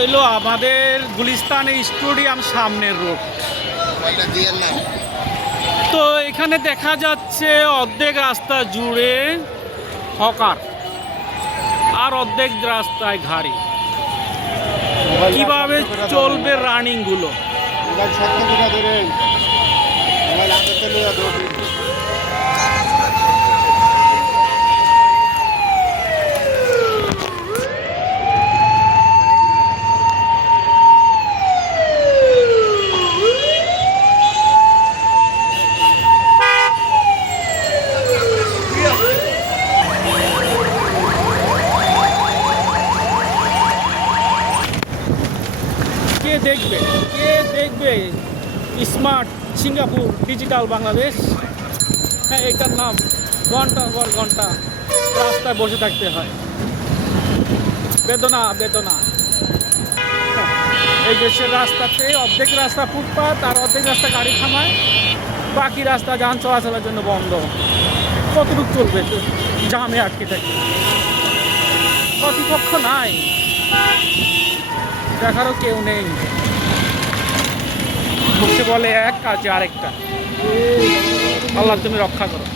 হইলো আমাদের গুলিস্তান স্টেডিয়াম সামনের রোড। তো এখানে দেখা যাচ্ছে অর্ধেক রাস্তা জুড়ে হকার আর অর্ধেক রাস্তায় গাড়ি। কিভাবে চলবে রানিং গুলো? কে দেখবে স্মার্ট সিঙ্গাপুর ডিজিটাল বাংলাদেশ? হ্যাঁ, এটার নাম ঘন্টার পর ঘন্টা রাস্তায় বসে থাকতে হয়। বেদনা। এই দেশের রাস্তাতে অর্ধেক রাস্তা ফুটপাত আর অর্ধেক রাস্তা গাড়ি থামায়, বাকি রাস্তা যান চলাচলের জন্য বন্ধ। কতটুকু চলবে? জামে আটকে থাকে, কর্তৃপক্ষ নাই, দেখারও কেউ নেই। বসে বলে এক, কাজে আরেকটা। আল্লাহ তুমি রক্ষা করো।